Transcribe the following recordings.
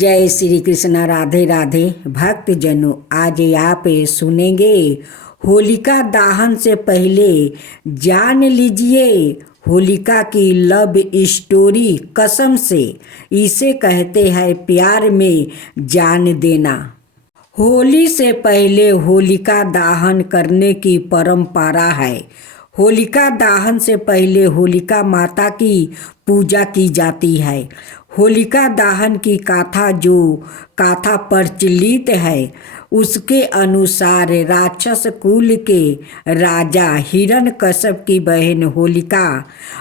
जय श्री कृष्ण। राधे राधे भक्त जनों, आज आप सुनेंगे होलिका दहन से पहले जान लीजिए होलिका की लव स्टोरी। कसम से इसे कहते हैं प्यार में जान देना। होली से पहले होलिका दहन करने की परंपरा है। होलिका दहन से पहले होलिका माता की पूजा की जाती है। होलिका दहन की गाथा प्रचलित है, उसके अनुसार राक्षस कुल के राजा हिरण्यकश्यप की बहन होलिका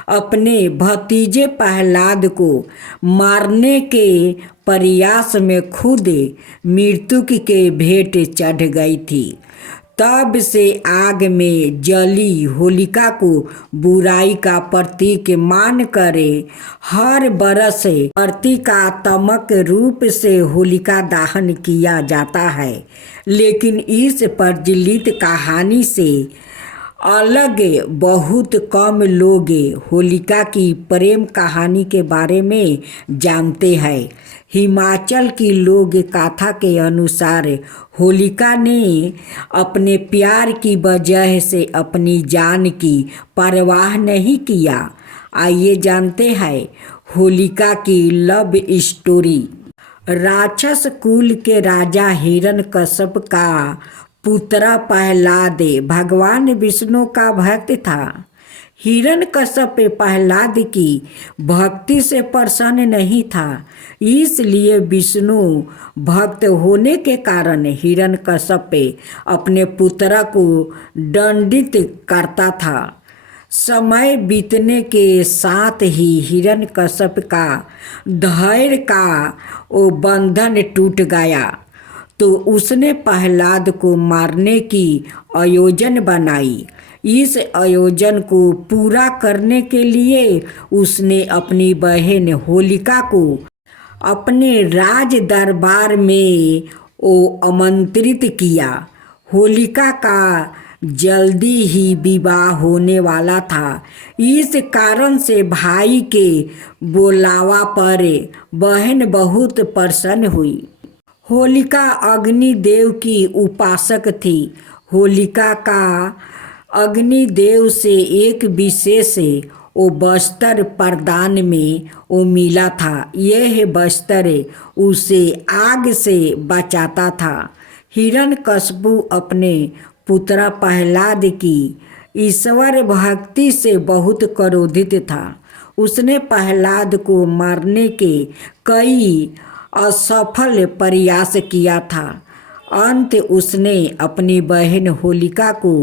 अपने भतीजे प्रहलाद को मारने के प्रयास में खुद मृत्यु के भेंट चढ़ गई थी। तब से आग में जली होलिका को बुराई का प्रतीक मान करे हर बरस प्रतीकात्मक रूप से होलिका दहन किया जाता है। लेकिन इस प्रचलित कहानी से अलग बहुत कम लोग होलिका की प्रेम कहानी के बारे में जानते हैं। हिमाचल की लोक कथा के अनुसार होलिका ने अपने प्यार की वजह से अपनी जान की परवाह नहीं किया। आइए जानते हैं होलिका की लव स्टोरी। राक्षस कुल के राजा हिरण्यकश्यप का पुत्र प्रहलाद भगवान विष्णु का भक्त था। हिरण्यकश्यप प्रहलाद की भक्ति से प्रसन्न नहीं था, इसलिए विष्णु भक्त होने के कारण हिरण्यकश्यप अपने पुत्र को दंडित करता था। समय बीतने के साथ ही हिरण्यकश्यप का धैर्य का वो बंधन टूट गया, तो उसने प्रहलाद को मारने की आयोजन बनाई। इस आयोजन को पूरा करने के लिए उसने अपनी बहन होलिका को अपने राज दरबार में आमंत्रित किया। होलिका का जल्दी ही विवाह होने वाला था, इस कारण से भाई के बुलावा पर बहन बहुत प्रसन्न हुई। होलिका अग्निदेव की उपासक थी। होलिका का अग्निदेव से एक विशेष वस्त्र प्रदान में मिला था। यह वस्त्र उसे आग से बचाता था। हिरण्यकश्यप अपने पुत्र प्रहलाद की ईश्वर भक्ति से बहुत क्रोधित था। उसने प्रहलाद को मारने के कई असफल प्रयास किया था। अंत उसने अपनी बहन होलिका को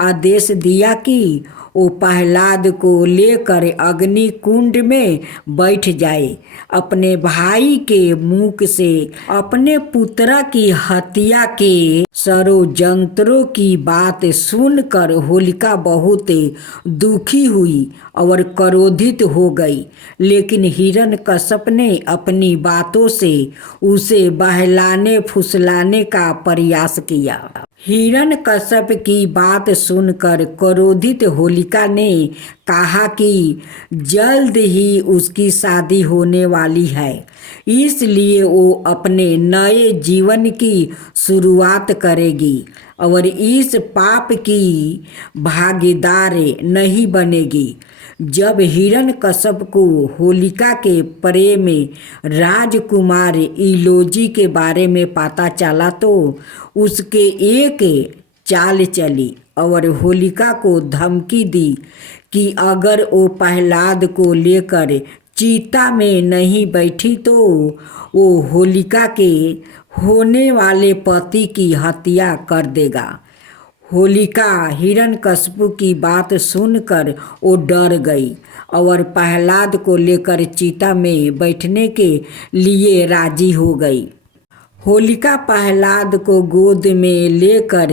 आदेश दिया कि वो प्रहलाद को लेकर अग्नि कुंड में बैठ जाए। अपने भाई के मुख से अपने पुत्र की हत्या के षड्यंत्रों की बात सुनकर होलिका बहुत दुखी हुई और क्रोधित हो गई। लेकिन हिरण्यकश्यप ने अपनी बातों से उसे बहलाने फुसलाने का प्रयास किया। हिरण्यकश्यप की बात सुनकर क्रोधित होलिका ने कहा कि जल्द ही उसकी शादी होने वाली है, इसलिए वो अपने नए जीवन की शुरुआत करेगी और इस पाप की भागीदार नहीं बनेगी। जब हिरण्यकश्यप को होलिका के प्रेम राजकुमार इलोजी के बारे में पता चला तो उसके एक चाल चली और होलिका को धमकी दी कि अगर वो प्रहलाद को लेकर चीता में नहीं बैठी तो वो होलिका के होने वाले पति की हत्या कर देगा। होलिका हिरण्यकश्यप की बात सुनकर वो डर गई और प्रहलाद को लेकर चीता में बैठने के लिए राजी हो गई। होलिका प्रहलाद को गोद में लेकर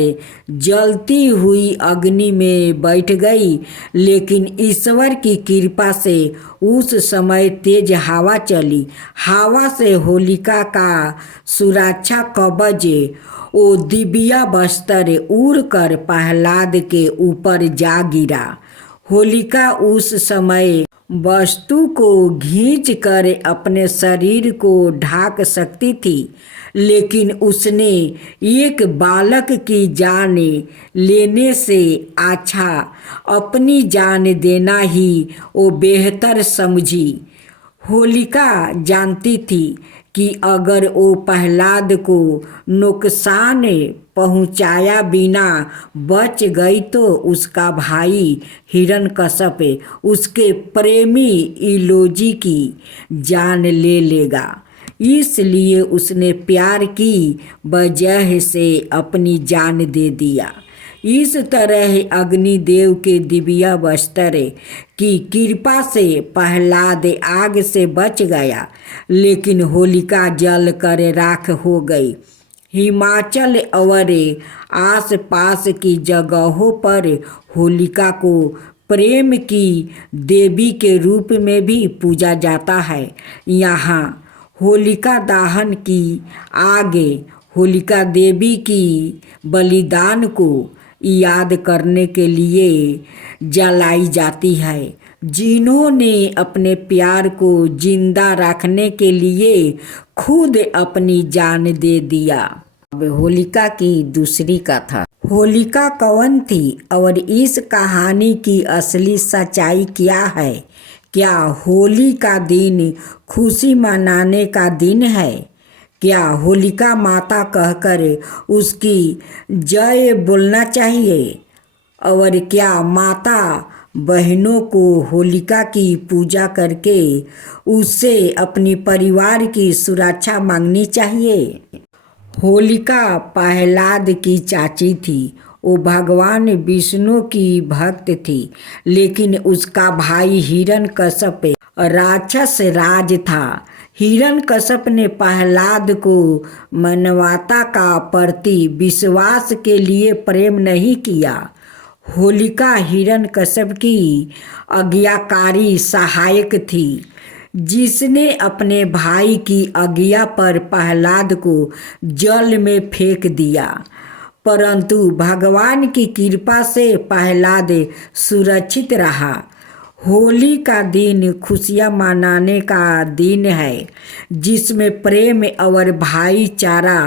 जलती हुई अग्नि में बैठ गई, लेकिन ईश्वर की कृपा से उस समय तेज हवा चली। हवा से होलिका का सुरक्षा कवच वो दिव्य वस्त्र उड़कर प्रहलाद के ऊपर जा गिरा। होलिका उस समय वस्तु को खींच कर अपने शरीर को ढाक सकती थी, लेकिन उसने एक बालक की जान लेने से अच्छा अपनी जान देना ही वो बेहतर समझी। होलिका जानती थी कि अगर वो प्रहलाद को नुकसान पहुंचाया बिना बच गई तो उसका भाई हिरण्यकश्यप उसके प्रेमी इलोजी की जान ले लेगा। इसलिए उसने प्यार की वजह से अपनी जान दे दिया। इस तरह अग्निदेव के दिव्य वस्त्र की कृपा से प्रहलाद आग से बच गया, लेकिन होलिका जल कर राख हो गई। हिमाचल और आसपास की जगहों पर होलिका को प्रेम की देवी के रूप में भी पूजा जाता है। यहाँ होलिका दहन की आगे होलिका देवी की बलिदान को याद करने के लिए जलाई जाती है, जिन्होंने अपने प्यार को जिंदा रखने के लिए खुद अपनी जान दे दिया। अब होलिका की दूसरी कथा। होलिका कौन थी और इस कहानी की असली सच्चाई क्या है? क्या होली का दिन खुशी मनाने का दिन है? क्या होलिका माता कहकर उसकी जय बोलना चाहिए? और क्या माता बहनों को होलिका की पूजा करके उससे अपनी परिवार की सुरक्षा मांगनी चाहिए? होलिका प्रहलाद की चाची थी। वो भगवान विष्णु की भक्त थी, लेकिन उसका भाई हिरण्यकश्यप राक्षस राज था। हिरण्यकश्यप ने प्रहलाद को मानवता का प्रति विश्वास के लिए प्रेम नहीं किया। होलिका हिरण्यकश्यप की आज्ञाकारी सहायक थी, जिसने अपने भाई की आज्ञा पर प्रहलाद को जल में फेंक दिया। परंतु भगवान की कृपा से प्रहलाद सुरक्षित रहा। होली का दिन खुशियाँ मनाने का दिन है, जिसमें प्रेम और भाईचारा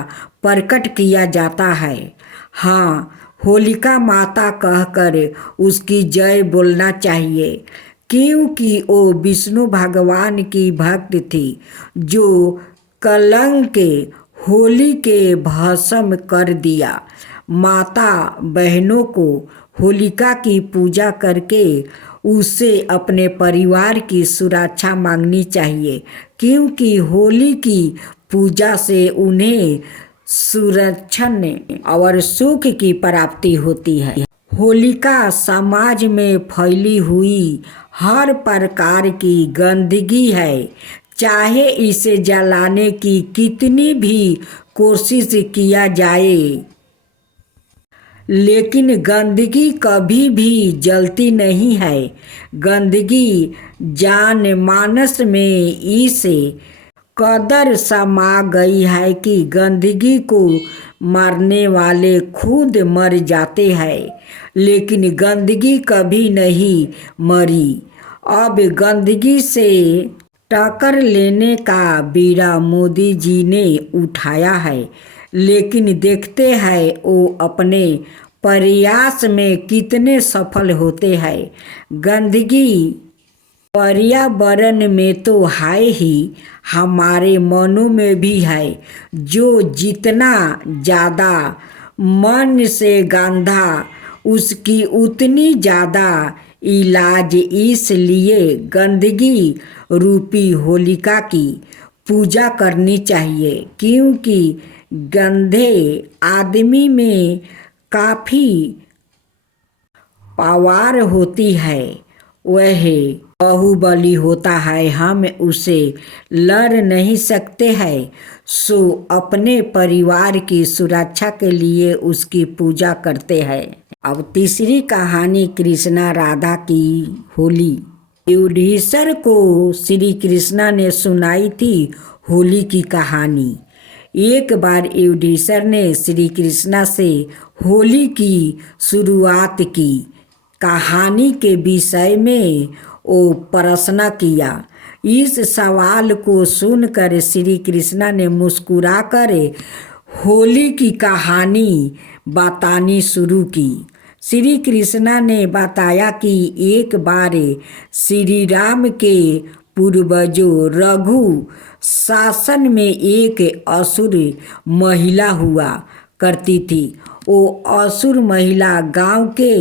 प्रकट किया जाता है। हाँ, होलिका माता कहकर उसकी जय बोलना चाहिए, क्योंकि वो विष्णु भगवान की भक्त थी, जो कलंक होली के भस्म कर दिया। माता बहनों को होलिका की पूजा करके उससे अपने परिवार की सुरक्षा मांगनी चाहिए, क्योंकि होली की पूजा से उन्हें सुरक्षा और सुख की प्राप्ति होती है। होलिका समाज में फैली हुई हर प्रकार की गंदगी है, चाहे इसे जलाने की कितनी भी कोशिश किया जाए, लेकिन गंदगी कभी भी जलती नहीं है। गंदगी जनमानस में इस कदर समा गई है कि गंदगी को मारने वाले खुद मर जाते हैं, लेकिन गंदगी कभी नहीं मरी। अब गंदगी से टक्कर लेने का बीड़ा मोदी जी ने उठाया है, लेकिन देखते हैं वो अपने प्रयास में कितने सफल होते हैं। गंदगी पर्यावरण में तो है ही, हमारे मनों में भी है, जो जितना ज़्यादा मन से गंदा उसकी उतनी ज़्यादा इलाज। इसलिए गंदगी रूपी होलिका की पूजा करनी चाहिए, क्योंकि गंदे आदमी में काफ़ी पावर होती है, वह बाहुबली होता है, हम उसे लड़ नहीं सकते हैं। सो अपने परिवार की सुरक्षा के लिए उसकी पूजा करते हैं। अब तीसरी कहानी कृष्णा राधा की होली। युधिष्ठिर को श्री कृष्णा ने सुनाई थी होली की कहानी। एक बार युधिष्ठिर ने श्री कृष्णा से होली की शुरुआत की। कहानी के विषय में ओ प्रश्न किया। इस सवाल को सुनकर श्री कृष्ण ने मुस्कुराकर होली की कहानी बतानी शुरू की। श्री कृष्ण ने बताया कि एक बार श्री राम के पूर्वजों रघु शासन में एक असुर महिला हुआ करती थी। वो असुर महिला गांव के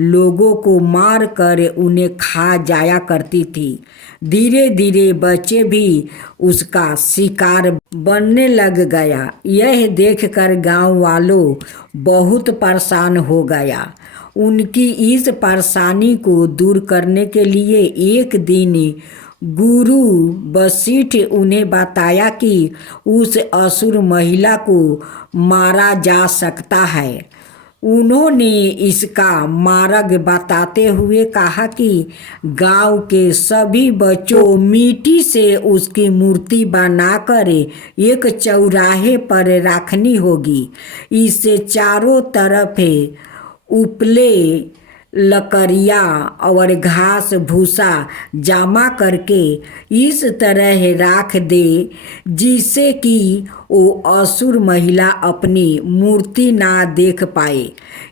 लोगों को मार कर उन्हें खा जाया करती थी। धीरे धीरे बच्चे भी उसका शिकार बनने लग गया। यह देखकर गांव वालों बहुत परेशान हो गया। उनकी इस परेशानी को दूर करने के लिए एक दिन गुरु वशिष्ठ उन्हें बताया कि उस असुर महिला को मारा जा सकता है। उन्होंने इसका मार्ग बताते हुए कहा कि गांव के सभी बच्चों को मिट्टी से उसकी मूर्ति बनाकर एक चौराहे पर रखनी होगी। इससे चारों तरफ उपले लकड़ियाँ और घास भूसा जमा करके इस तरह राख दे जिससे कि वो असुर महिला अपनी मूर्ति ना देख पाए।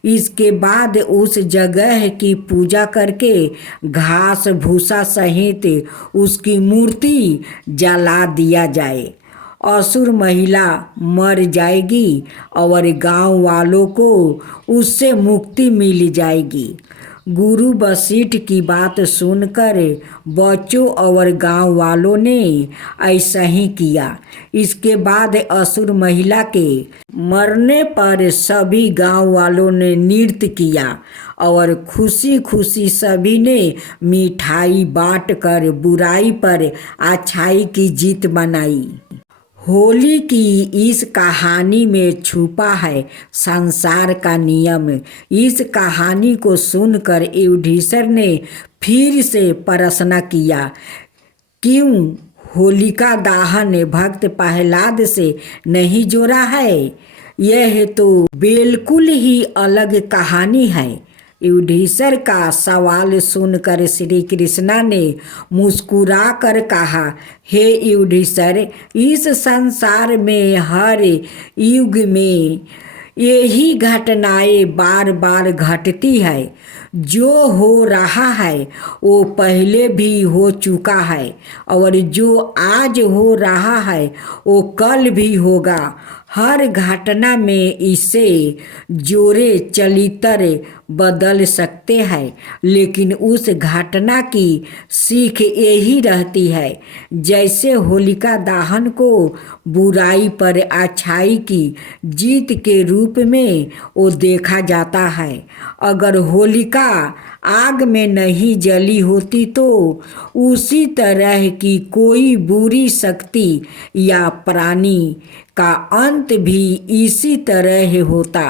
इसके बाद उस जगह की पूजा करके घास भूसा सहित उसकी मूर्ति जला दिया जाए। असुर महिला मर जाएगी और गांव वालों को उससे मुक्ति मिल जाएगी। गुरु वशिष्ठ की बात सुनकर बच्चों और गांव वालों ने ऐसा ही किया। इसके बाद असुर महिला के मरने पर सभी गांव वालों ने नृत्य किया और खुशी खुशी सभी ने मिठाई बांटकर बुराई पर अच्छाई की जीत मनाई। होली की इस कहानी में छुपा है संसार का नियम। इस कहानी को सुनकर युधिष्ठिर ने फिर से प्रश्न किया, क्यों होलिका दहन भक्त प्रहलाद से नहीं जोड़ा है? यह तो बिल्कुल ही अलग कहानी है। युधिष्ठिर का सवाल सुनकर श्री कृष्ण ने मुस्कुरा कर कहा, हे युधिष्ठिर, इस संसार में हर युग में यही घटनाएं बार बार घटती है। जो हो रहा है वो पहले भी हो चुका है और जो आज हो रहा है वो कल भी होगा। हर घटना में इसे जोरे चलितर बदल सकते हैं, लेकिन उस घटना की सीख यही रहती है। जैसे होलिका दहन को बुराई पर अच्छाई की जीत के रूप में वो देखा जाता है। अगर होलिका आग में नहीं जली होती तो उसी तरह की कोई बुरी शक्ति या प्राणी का अंत भी इसी तरह होता।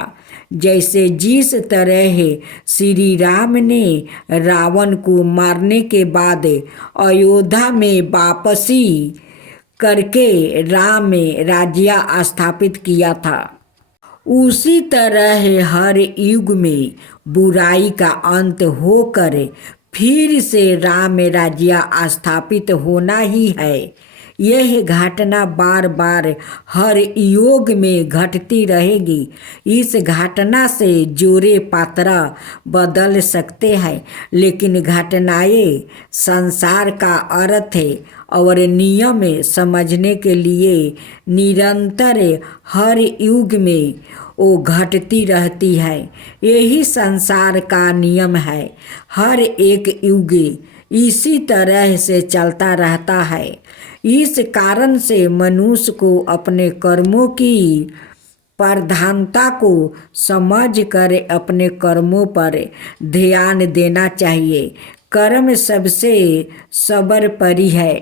जैसे जिस तरह श्री राम ने रावण को मारने के बाद अयोध्या में वापसी करके राम राज्य स्थापित किया था, उसी तरह हर युग में बुराई का अंत होकर फिर से राम राज्य स्थापित होना ही है। यह घटना बार बार हर युग में घटती रहेगी। इस घटना से जोरे पात्रा बदल सकते हैं, लेकिन घटनाएं संसार का अर्थ और नियम समझने के लिए निरंतर हर युग में वो घटती रहती है। यही संसार का नियम है। हर एक युग इसी तरह से चलता रहता है। इस कारण से मनुष्य को अपने कर्मों की प्रधानता को समझकर अपने कर्मों पर ध्यान देना चाहिए। कर्म सबसे सर्वोपरि है।